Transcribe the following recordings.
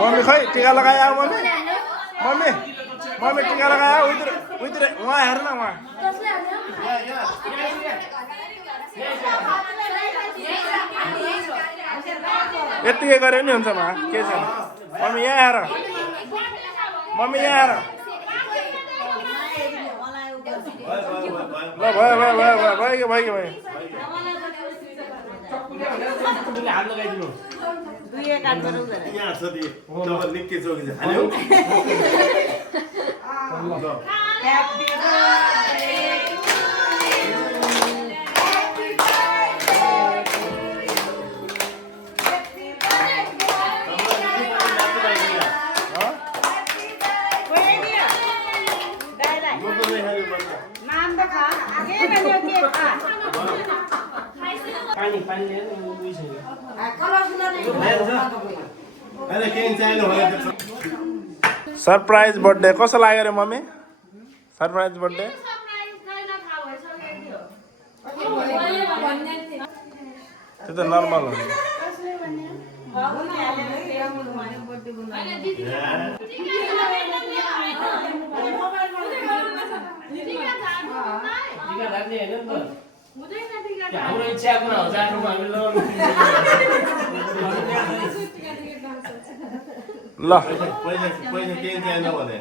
mummy खै टिका लगाए आऊ मम्मी मम्मी मम्मी टिका लगाए आऊ उतिर उहाँ हेर न उहाँ यतिकै गरे नि हुन्छ मा के छ मम्मी यहाँ हेर मम्मी यहाँ हेर ल भयो भयो भयो भयो भयो भयो भयो हात लगाइदिनु पानी पानी सरप्राइज बर्थडे कसो लाग्यो रे मम्मी सरप्राइज बर्थडे त्यो त नर्मल हो हाम्रो इच्छा कुरा हो जानुमा हामी ल पैसा केही चाहिएन भने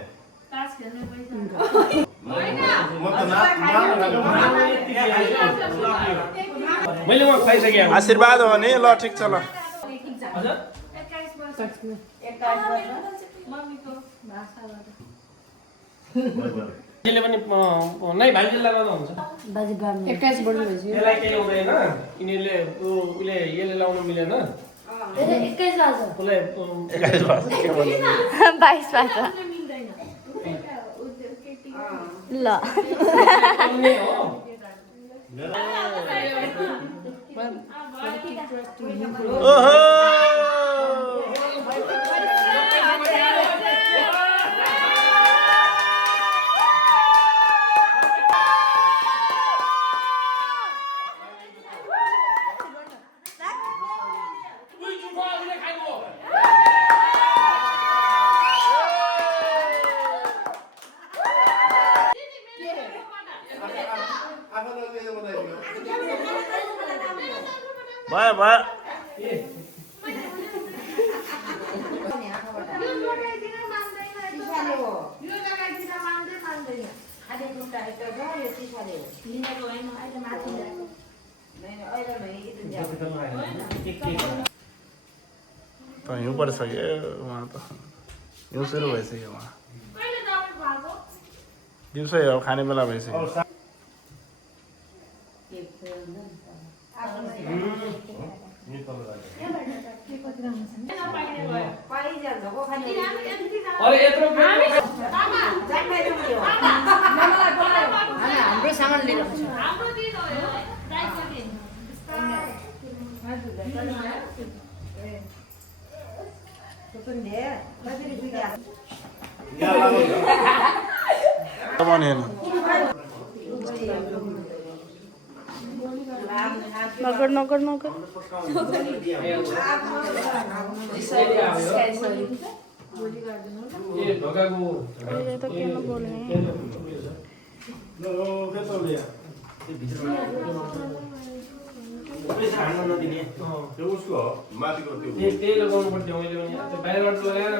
मैले म खाइसके आशीर्वाद हो नि ल ठिक छ ल यसले पनि नै भाइले लगाउँदा हुन्छ 21 बढ्नु भइसक्यो यसलाई केही हुँदैन यिनीहरूले उसले यसले लाउनु मिलेन 21 बाज उसलाई 21 वर्ष के भन्नु 22 बाज ल कम्ने हो ओहो भयो भयो त हिउँ परिसक्यो उहाँ त हिउँ सुरु भइसक्यो उहाँ दिउँसै हो खाने बेला भइसक्यो अरे यत्रो हाम्रो सामान लिएर आउँछ नगर नगर नगर ए ढोकाको त के बोल्ने त्यही लगाउनु पर्थ्यो मैले पनि त्यो बाहिरबाट लगाएर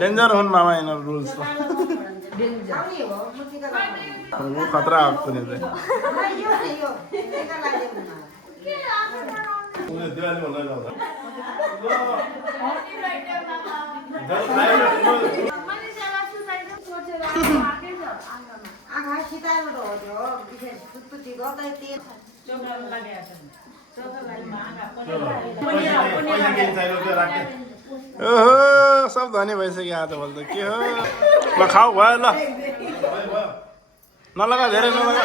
डेन्जर हुन् मामा यिनीहरू रुल्स खतरा आएको नि ओहो सब धनी भइसक्यो आज भोलि त के हो ल खाऊ भयो ल नलगा धेरै नलगा